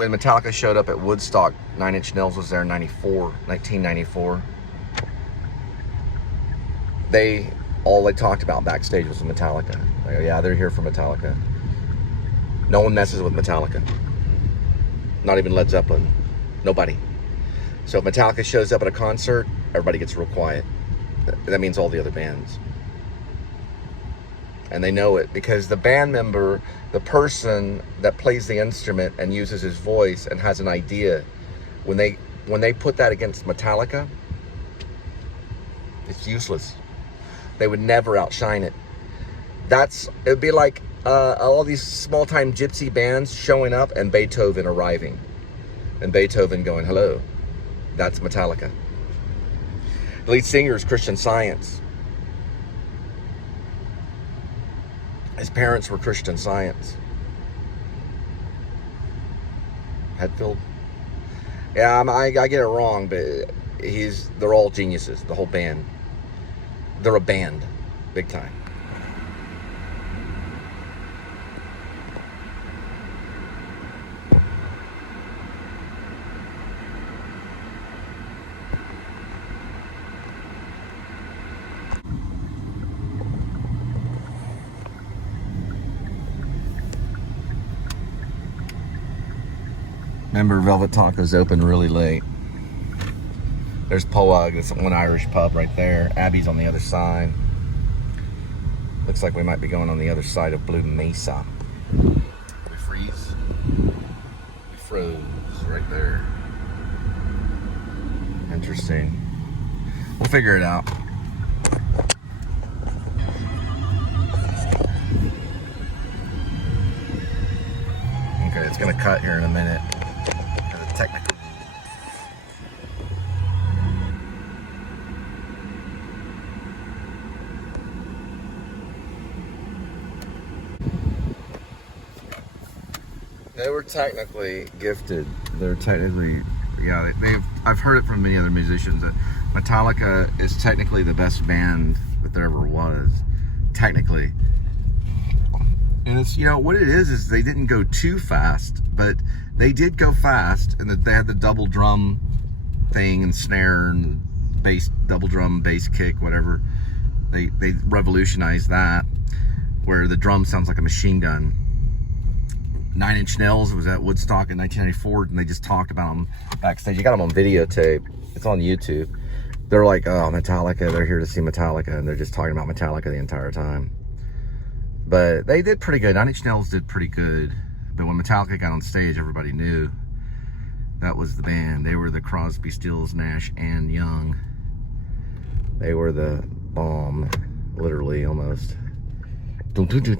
when Metallica showed up at Woodstock, 9 Inch Nails was there in 1994. All they talked about backstage was Metallica. Like, oh, yeah, they're here for Metallica. No one messes with Metallica. Not even Led Zeppelin. Nobody. So if Metallica shows up at a concert, everybody gets real quiet. That means all the other bands. And they know it because the band member, the person that plays the instrument and uses his voice and has an idea, when they put that against Metallica, it's useless. They would never outshine it. It would be like all these small-time gypsy bands showing up and Beethoven arriving. And Beethoven going, hello. That's Metallica. The lead singer is Christian Science. His parents were Christian Science. Hetfield. Yeah, I get it wrong, but they're all geniuses, the whole band. They're a band, big time. Remember, Velvet Taco's open really late. There's Poag, that's one Irish pub right there. Abby's on the other side. Looks like we might be going on the other side of Blue Mesa. We freeze? We froze right there. Interesting. We'll figure it out. Okay, it's gonna cut here in a minute. Technically. They were technically gifted. They're technically, yeah, I've heard it from many other musicians that Metallica is technically the best band that there ever was. Technically. And it's, you know, what it is they didn't go too fast, but they did go fast, and that they had the double drum thing and snare and bass, double drum, bass kick, whatever. They revolutionized that, where the drum sounds like a machine gun. 9 Inch Nails was at Woodstock in 1994, and they just talked about them backstage. You got them on videotape. It's on YouTube. They're like, oh, Metallica, they're here to see Metallica, and they're just talking about Metallica the entire time. But they did pretty good. 9 Inch Nails did pretty good. But when Metallica got on stage, everybody knew that was the band. They were the Crosby, Stills, Nash, and Young. They were the bomb, literally, almost. This is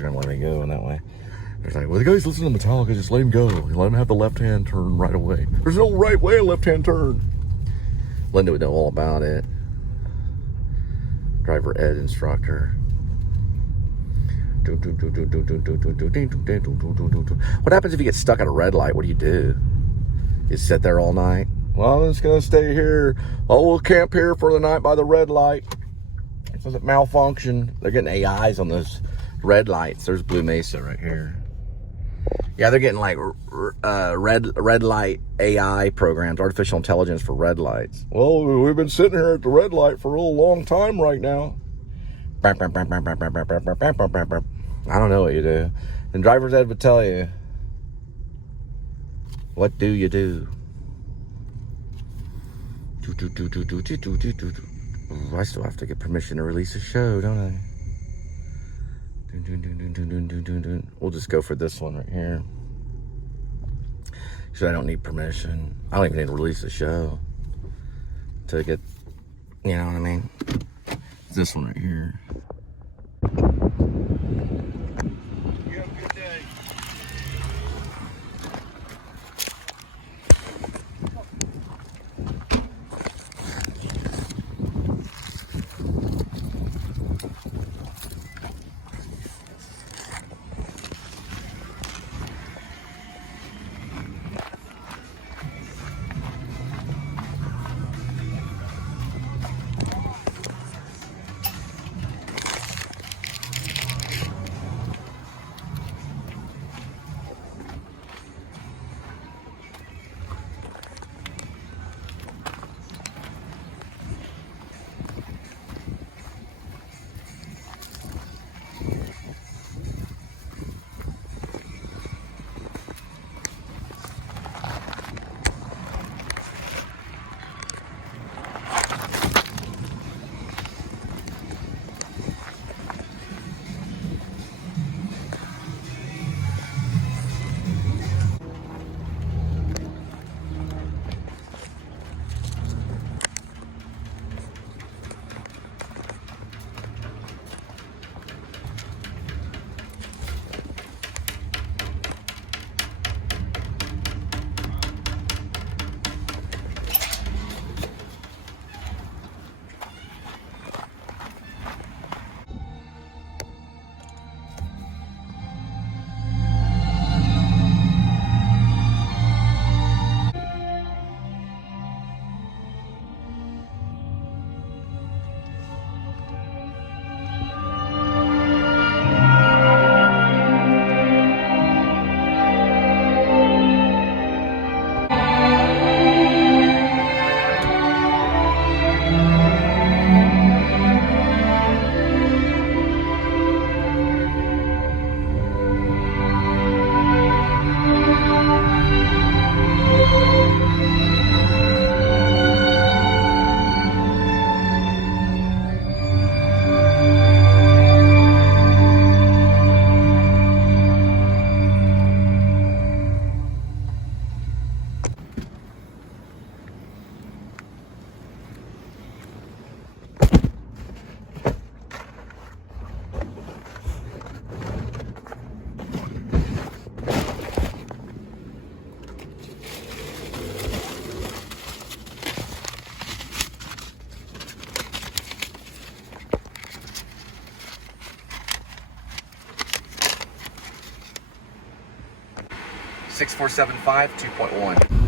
gonna let me go in that way. It's like, well, the guys listen to Metallica, just let him go. Let him have the left-hand turn right away. There's no right way left-hand turn. Linda would know all about it. Driver ed instructor. What happens if you get stuck at a red light? What do? You sit there all night? Well, I'm just going to stay here. Oh, we'll camp here for the night by the red light. It doesn't malfunction. They're getting AIs on those red lights. There's Blue Mesa right here. Yeah, they're getting like red light AI programs, artificial intelligence for red lights. Well, we've been sitting here at the red light for a real long time right now. I don't know what you do. And driver's ed would tell you, what do you do? Ooh, I still have to get permission to release a show, don't I? We'll just go for this one right here. So I don't need permission. I don't even need to release a show to get, you know what I mean? It's this one right here. You have a good day. 6475 2.1.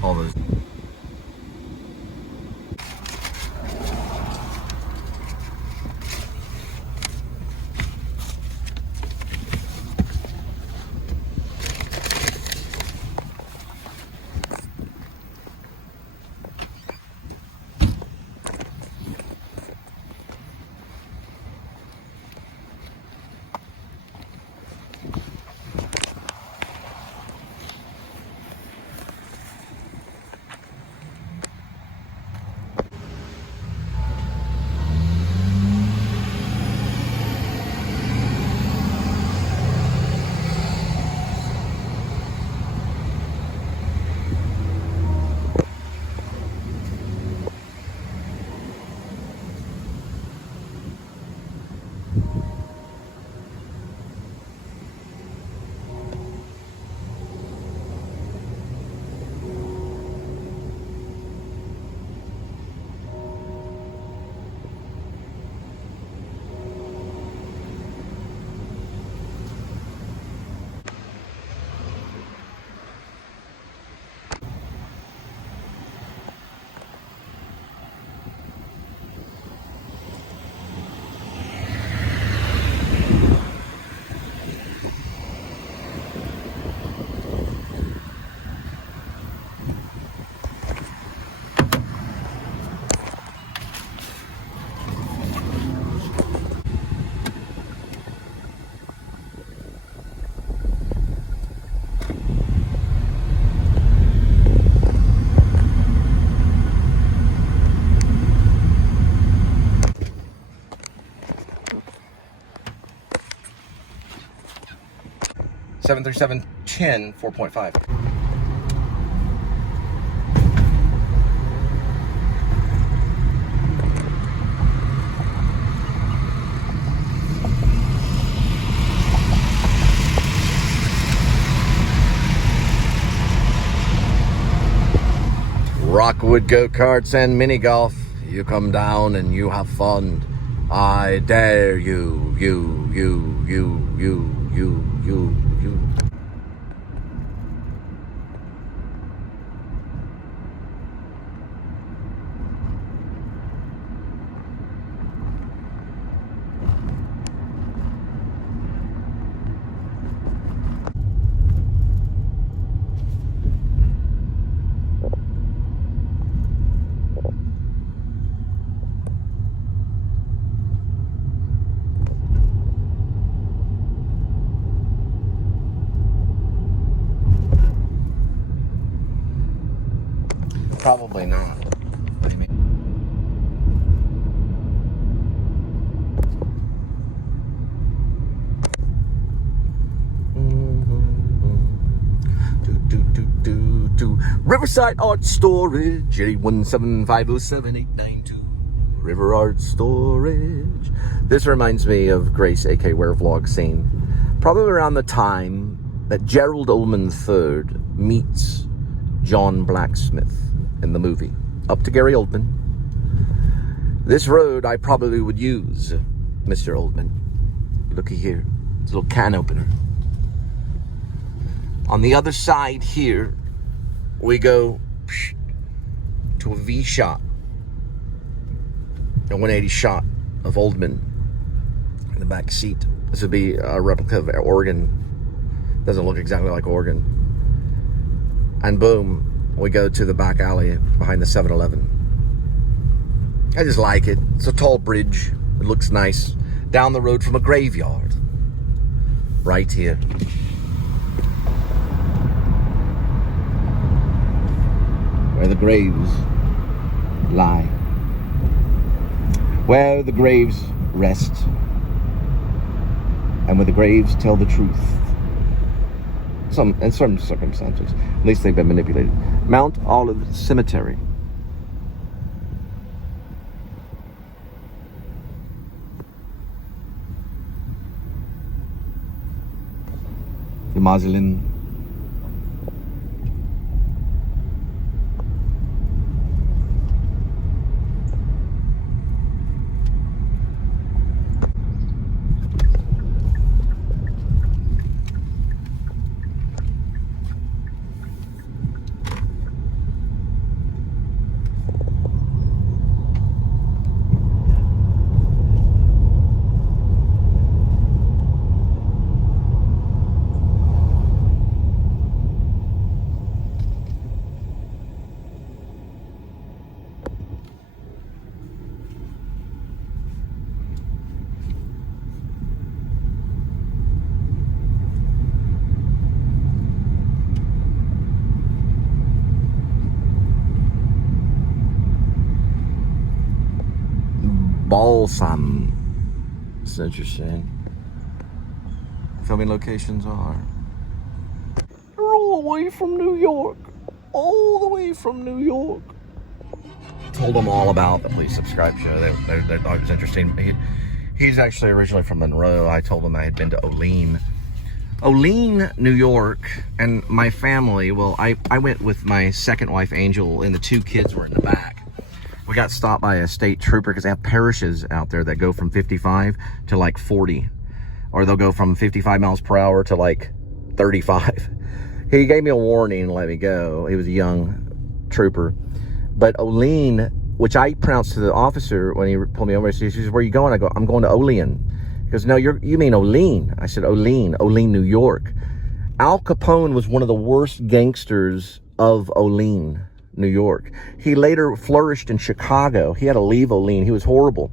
All those. Seven through 710 4.5. Rockwood go-karts and mini golf. You come down and you have fun. I dare you, you. Probably not. I mean, Riverside Art Storage, 817-507-892. River Art Storage. This reminds me of Grace, aka Werevlog, scene. Probably around the time that Gerald Ullman III meets John Blacksmith in the movie. Up to Gary Oldman. This road I probably would use, Mr. Oldman. Looky here. It's a little can opener. On the other side here, we go to a V shot. A 180 shot of Oldman in the back seat. This would be a replica of Oregon. Doesn't look exactly like Oregon. And boom, we go to the back alley behind the 7-Eleven. I just like it. It's a tall bridge. It looks nice. Down the road from a graveyard. Right here. Where the graves lie. Where the graves rest. And where the graves tell the truth. In some circumstances. At least they've been manipulated. Mount Olive Cemetery. The mausoleum. Balsam. It's interesting. Filming locations are. They're all the way from New York. All the way from New York. Told them all about the Please Subscribe show. They thought it was interesting. He's actually originally from Monroe. I told him I had been to Olean, New York, and my family, well, I went with my second wife, Angel, and the two kids were in the back. We got stopped by a state trooper because they have parishes out there that go from 55 to like 40. Or they'll go from 55 miles per hour to like 35. He gave me a warning and let me go. He was a young trooper. But Olean, which I pronounced to the officer when he pulled me over, he says, "Where are you going?" I go, "I'm going to Olean." He goes, "No, you mean Olean." I said, Olean, New York. Al Capone was one of the worst gangsters of Olean, New York. He later flourished in Chicago. He had to leave Olean. He was horrible.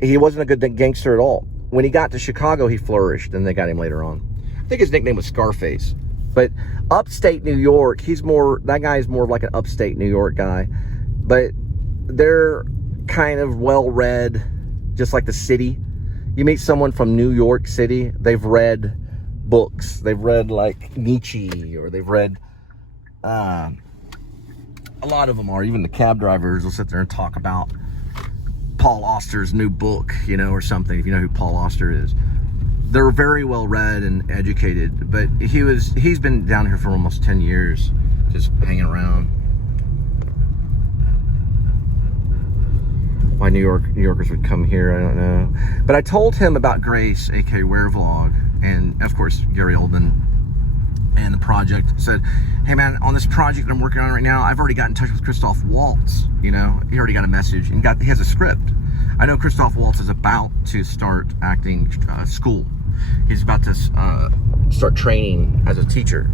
He wasn't a good gangster at all. When he got to Chicago, he flourished, and they got him later on. I think his nickname was Scarface. But upstate New York, that guy is more of like an upstate New York guy. But they're kind of well-read, just like the city. You meet someone from New York City, they've read books. They've read like Nietzsche, or they've read... a lot of them are. Even the cab drivers will sit there and talk about Paul Auster's new book, or something, if you know who Paul Auster is. They're very well read and educated, but he's been down here for almost 10 years, just hanging around. Why New Yorkers would come here, I don't know. But I told him about Grace, aka Werevlog, and of course Gary Oldman and the project said, hey man, on this project that I'm working on right now, I've already got in touch with Christoph Waltz. You know, he already got a message and he has a script. I know Christoph Waltz is about to start acting school. He's about to start training as a teacher.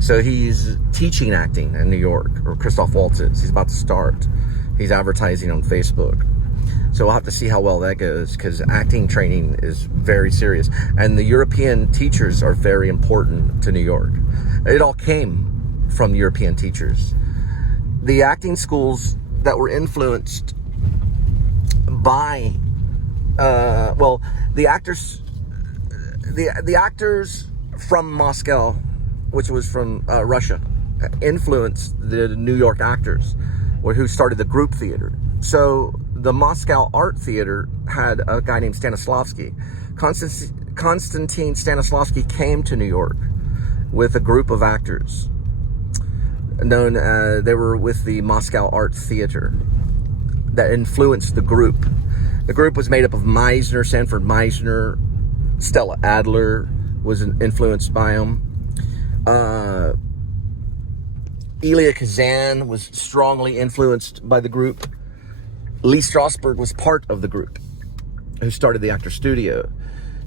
So he's teaching acting in New York, or Christoph Waltz is. He's about to start. He's advertising on Facebook. So we'll have to see how well that goes, because acting training is very serious. And the European teachers are very important to New York. It all came from European teachers. The acting schools that were influenced by, the actors from Moscow, which was from Russia, influenced the New York actors, who started the group theater. So the Moscow Art Theater had a guy named Stanislavski. Konstantin Stanislavski came to New York with a group of actors they were with the Moscow Art Theater that influenced the group. The group was made up of Meisner, Sanford Meisner, Stella Adler was influenced by him. Elia Kazan was strongly influenced by the group. Lee Strasberg was part of the group who started the Actor Studio.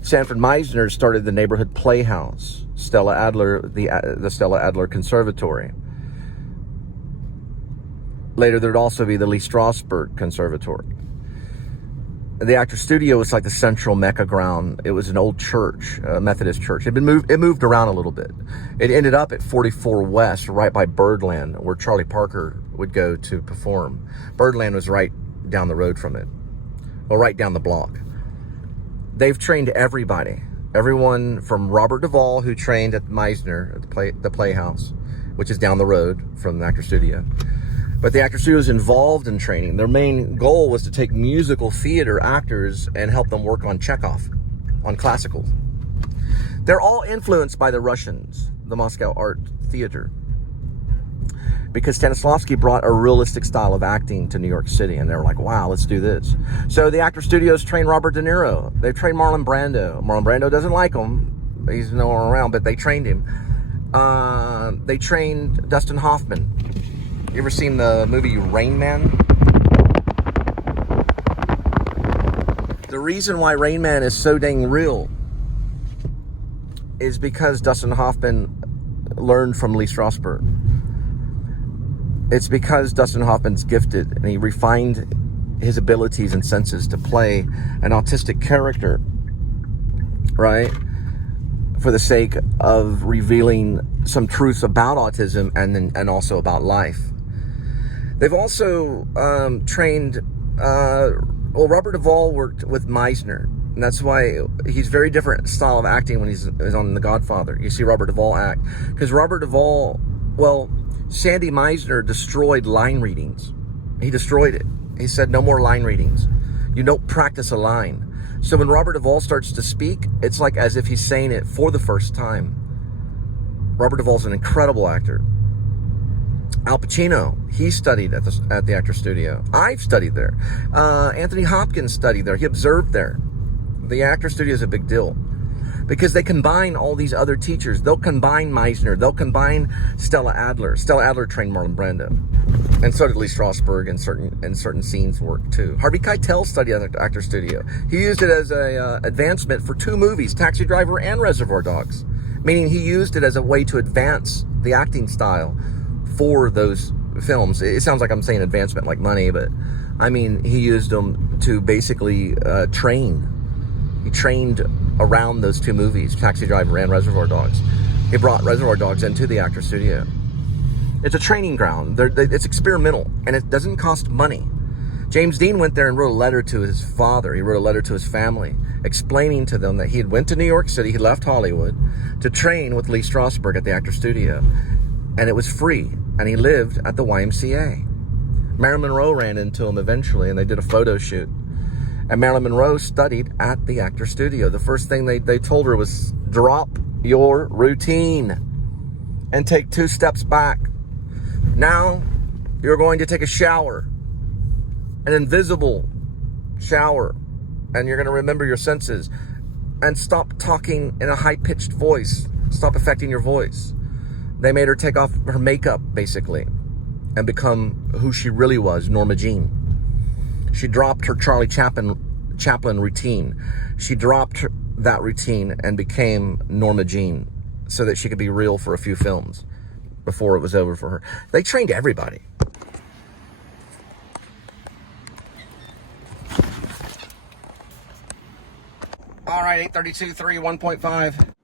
Sanford Meisner started the Neighborhood Playhouse. Stella Adler, the Stella Adler Conservatory. Later, there'd also be the Lee Strasberg Conservatory. The Actor Studio was like the central Mecca ground. It was an old church, a Methodist church. It moved around a little bit. It ended up at 44 West, right by Birdland, where Charlie Parker would go to perform. Birdland was right down the road from it, or right down the block. They've trained everybody. Everyone from Robert Duvall, who trained at Meisner, at the Playhouse, which is down the road from the Actor Studio. But the Actor Studio is involved in training. Their main goal was to take musical theater actors and help them work on Chekhov, on classicals. They're all influenced by the Russians, the Moscow Art Theater, because Stanislavski brought a realistic style of acting to New York City, and they were like, wow, let's do this. So the Actor Studios trained Robert De Niro. They trained Marlon Brando. Marlon Brando doesn't like him. He's nowhere around, but they trained him. They trained Dustin Hoffman. You ever seen the movie Rain Man? The reason why Rain Man is so dang real is because Dustin Hoffman learned from Lee Strasberg. It's because Dustin Hoffman's gifted and he refined his abilities and senses to play an autistic character, right? For the sake of revealing some truths about autism and also about life. They've also trained, Robert Duvall worked with Meisner, and that's why he's very different style of acting when he's on The Godfather. You see Robert Duvall act, because Robert Duvall, Sandy Meisner destroyed line readings. He destroyed it. He said, no more line readings. You don't practice a line. So when Robert Duvall starts to speak, it's like as if he's saying it for the first time. Robert Duvall's an incredible actor. Al Pacino, he studied at the Actor Studio. I've studied there. Anthony Hopkins studied there. He observed there. The Actor Studio is a big deal because they combine all these other teachers. They'll combine Meisner. They'll combine Stella Adler. Stella Adler trained Marlon Brando, and so did Lee Strasberg. And certain scenes work too. Harvey Keitel studied at the Actor Studio. He used it as a advancement for 2 movies, Taxi Driver and Reservoir Dogs, meaning he used it as a way to advance the acting style for those films. It sounds like I'm saying advancement like money, but I mean, he used them to basically train. He trained around those 2 movies, Taxi Driver and Reservoir Dogs. He brought Reservoir Dogs into the Actor Studio. It's a training ground. It's experimental, and it doesn't cost money. James Dean went there and wrote a letter to his father. He wrote a letter to his family, explaining to them that he had went to New York City, he left Hollywood, to train with Lee Strasberg at the Actor Studio. And it was free, and he lived at the YMCA. Marilyn Monroe ran into him eventually, and they did a photo shoot. And Marilyn Monroe studied at the Actor Studio. The first thing they told her was, drop your routine and take 2 steps back. Now, you're going to take a shower, an invisible shower, and you're going to remember your senses. and stop talking in a high-pitched voice. Stop affecting your voice. They made her take off her makeup, basically, and become who she really was, Norma Jean. She dropped her Charlie Chaplin routine. She dropped that routine and became Norma Jean so that she could be real for a few films before it was over for her. They trained everybody. All right, 832.3, 1.5.